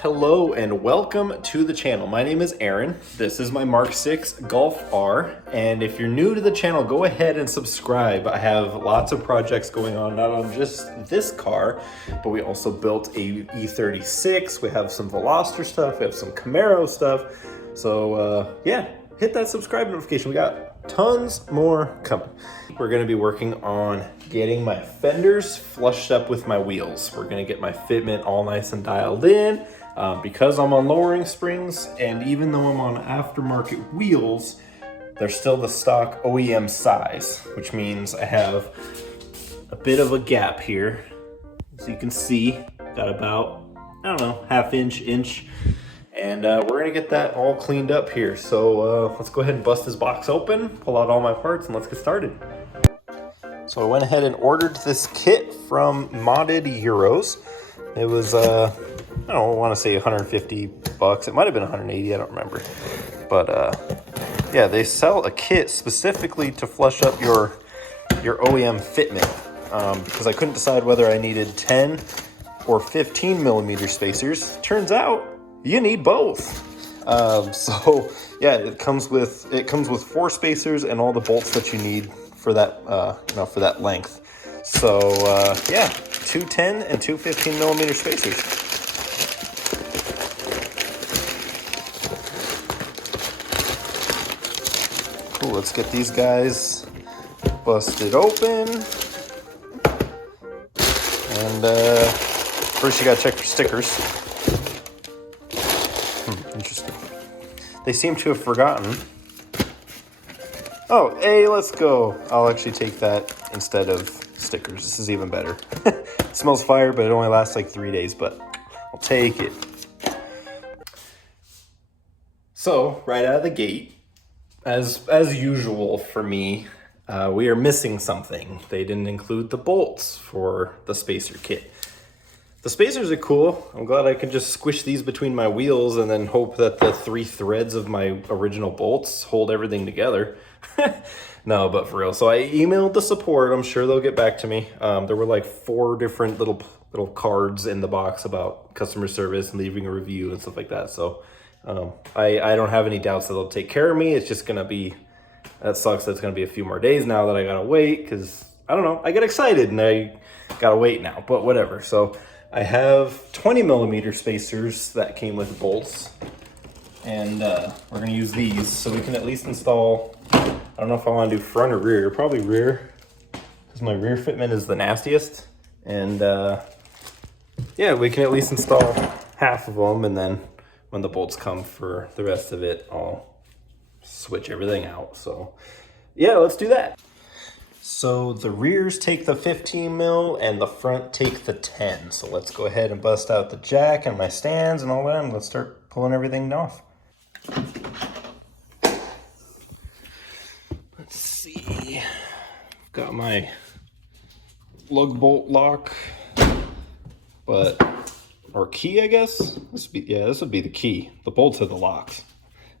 Hello and welcome to the channel. My name is Aaron. This is my Mark 6 Golf R, and if you're new to the channel, go ahead and subscribe. I have lots of projects going on, not on just this car, but we also built a E36. We have some Veloster stuff, we have some Camaro stuff. So yeah, hit that subscribe notification. We got tons more coming. We're gonna be working on getting my fenders flushed up with my wheels. We're gonna get my fitment all nice and dialed in. Because I'm on lowering springs, and even though I'm on aftermarket wheels, they're still the stock OEM size, which means I have a bit of a gap here. As you can see, got about, I don't know, half inch, and we're gonna get that all cleaned up here. So let's go ahead and bust this box open, pull out all my parts, and let's get started. So I went ahead and ordered this kit from ModdedEuros. It was, I don't want to say 150 bucks. It might have been 180, I don't remember. But yeah, they sell a kit specifically to flush up your OEM fitment. Because I couldn't decide whether I needed 10 or 15 millimeter spacers. Turns out you need both. So yeah, it comes with 4 spacers and all the bolts that you need for that for that length. So yeah, 2 10 and 2 15 millimeter spacers. Cool, let's get these guys busted open. And first you gotta check for stickers. Interesting. They seem to have forgotten. Oh, hey, let's go. I'll actually take that instead of stickers. This is even better. It smells fire, but it only lasts like 3 days, but I'll take it. So, right out of the gate, as usual for me, we are missing something. They didn't include the bolts for the spacer kit. The spacers are cool. I'm glad I could just squish these between my wheels and then hope that the 3 threads of my original bolts hold everything together. No, but for real. So I emailed the support. I'm sure they'll get back to me. There were like 4 different little cards in the box about customer service and leaving a review and stuff like that. So I don't have any doubts that they'll take care of me. It's just gonna be, that sucks that it's gonna be a few more days now that I gotta wait, because I don't know, I get excited and I gotta wait now, but whatever. So I have 20 millimeter spacers that came with bolts, and we're gonna use these so we can at least install, I don't know if I want to do front or rear, probably rear, because my rear fitment is the nastiest. And yeah, we can at least install half of them, and then when the bolts come for the rest of it, I'll switch everything out. So yeah, let's do that. So the rears take the 15 mil and the front take the 10. So let's go ahead and bust out the jack and my stands and all that, and let's start pulling everything off. Let's see. I've got my lug bolt lock, or key, I guess. This would be the key. The bolts are the locks.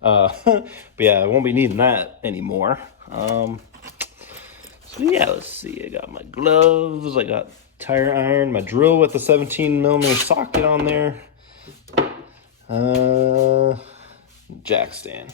But yeah, I won't be needing that anymore. So yeah, let's see. I got my gloves. I got tire iron, my drill with the 17 millimeter socket on there. Jack stand.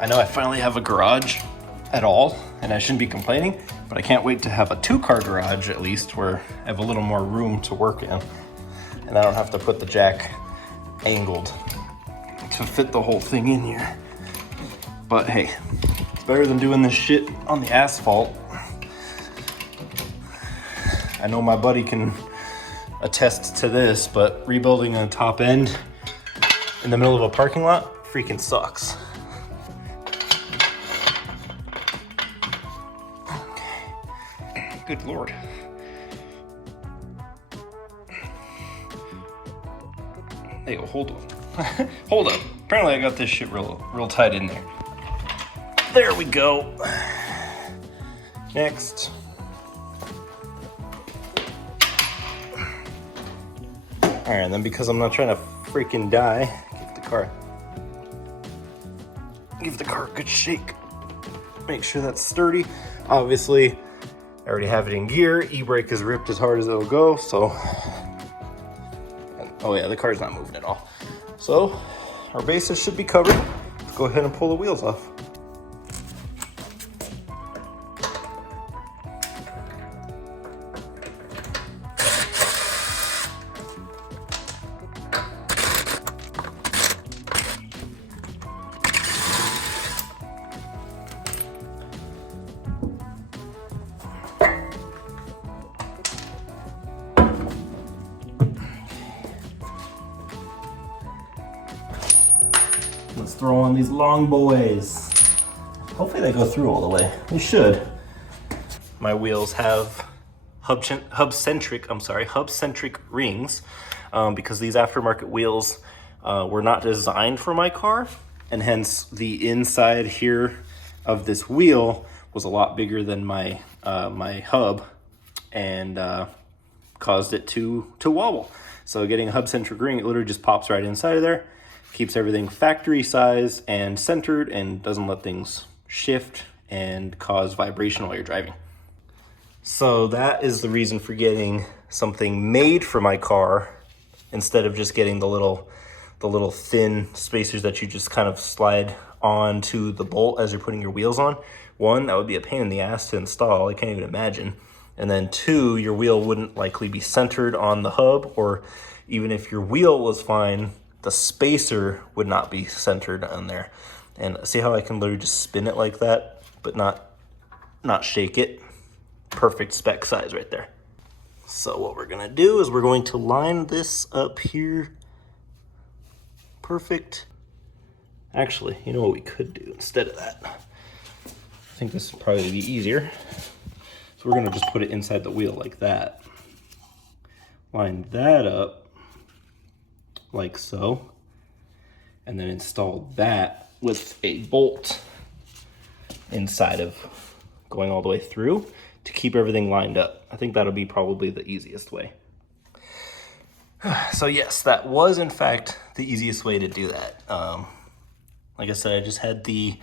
I know I finally have a garage at all, and I shouldn't be complaining, but I can't wait to have a 2-car garage at least, where I have a little more room to work in, and I don't have to put the jack angled to fit the whole thing in here. But hey, it's better than doing this shit on the asphalt. I know my buddy can attest to this, but rebuilding a top end in the middle of a parking lot freaking sucks. Good Lord. Hey, hold on. Hold up. Apparently I got this shit real tight in there. There we go. Next. All right, and then because I'm not trying to freaking die, give the car a good shake. Make sure that's sturdy. Obviously, I already have it in gear. E-brake is ripped as hard as it'll go, so. And, oh yeah, the car's not moving at all. So, our bases should be covered. Let's go ahead and pull the wheels off. Let's throw on these long boys. Hopefully they go through all the way. They should. My wheels have hub-centric rings because these aftermarket wheels were not designed for my car, and hence the inside here of this wheel was a lot bigger than my my hub, and caused it to wobble. So getting a hub-centric ring, it literally just pops right inside of there. Keeps everything factory size and centered and doesn't let things shift and cause vibration while you're driving. So that is the reason for getting something made for my car instead of just getting the little thin spacers that you just kind of slide onto the bolt as you're putting your wheels on. One, that would be a pain in the ass to install. I can't even imagine. And then two, your wheel wouldn't likely be centered on the hub, or even if your wheel was fine, the spacer would not be centered on there. And see how I can literally just spin it like that, but not shake it? Perfect spec size right there. So what we're gonna do is we're going to line this up here. Perfect. Actually, you know what we could do instead of that? I think this would probably be easier. So we're gonna just put it inside the wheel like that. Line that up like so, and then install that with a bolt inside of going all the way through to keep everything lined up. I think that'll be probably the easiest way. So yes, that was in fact the easiest way to do that. Like I said, I just had the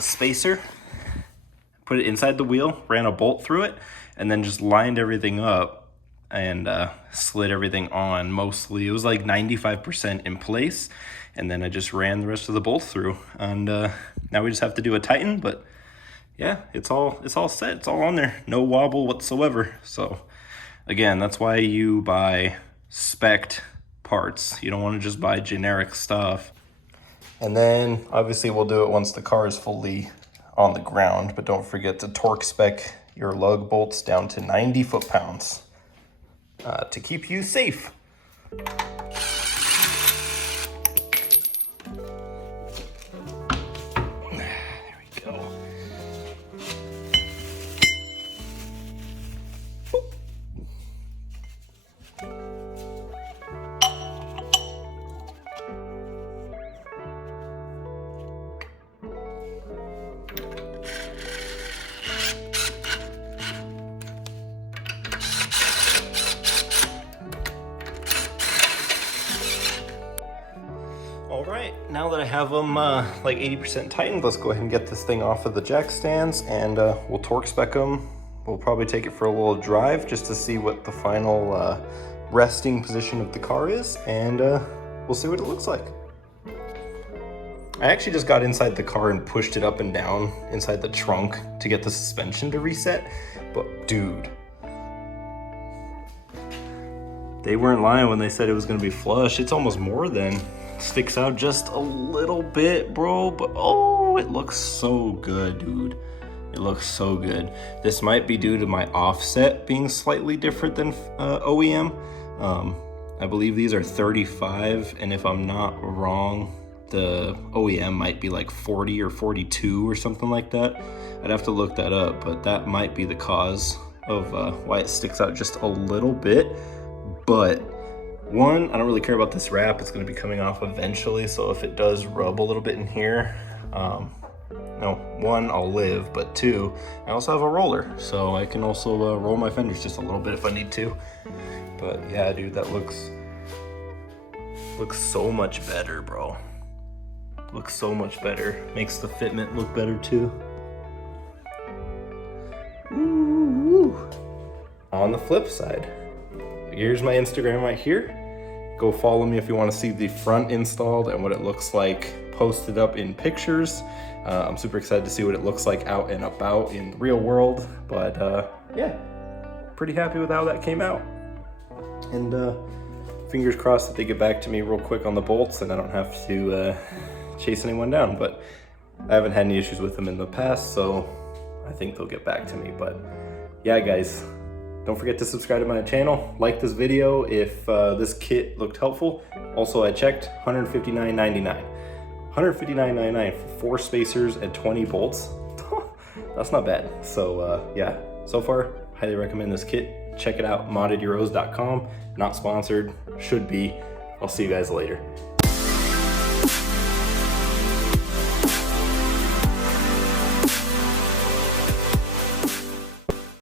spacer, put it inside the wheel, ran a bolt through it, and then just lined everything up and slid everything on. Mostly, it was like 95% in place, and then I just ran the rest of the bolts through. And now we just have to do a tighten, but yeah, it's all set. It's all on there. No wobble whatsoever. So again, that's why you buy spec'd parts. You don't want to just buy generic stuff. And then obviously we'll do it once the car is fully on the ground, but don't forget to torque spec your lug bolts down to 90 foot-pounds to keep you safe. All right, now that I have them like 80% tightened, let's go ahead and get this thing off of the jack stands, and we'll torque spec them. We'll probably take it for a little drive just to see what the final resting position of the car is, and we'll see what it looks like. I actually just got inside the car and pushed it up and down inside the trunk to get the suspension to reset, but dude, they weren't lying when they said it was gonna be flush. It's almost more than. Sticks out just a little bit, bro, but oh, it looks so good, dude. It looks so good. This might be due to my offset being slightly different than OEM. I believe these are 35, and if I'm not wrong, the OEM might be like 40 or 42 or something like that. I'd have to look that up, but that might be the cause of why it sticks out just a little bit. But One, I don't really care about this wrap. It's gonna be coming off eventually, so if it does rub a little bit in here, no, one, I'll live, but two, I also have a roller, so I can also roll my fenders just a little bit if I need to. But yeah, dude, that looks so much better, bro. Looks so much better. Makes the fitment look better too. Ooh. On the flip side, here's my Instagram right here. Go follow me if you want to see the front installed and what it looks like posted up in pictures. I'm super excited to see what it looks like out and about in the real world, but yeah, pretty happy with how that came out. And fingers crossed that they get back to me real quick on the bolts and I don't have to chase anyone down, but I haven't had any issues with them in the past, so I think they'll get back to me. But yeah, guys, don't forget to subscribe to my channel, like this video if this kit looked helpful. Also, I checked, $159.99. $159.99 for 4 spacers and 20 bolts. That's not bad. So yeah, so far, highly recommend this kit. Check it out, ModdedEuros.com. Not sponsored, should be. I'll see you guys later.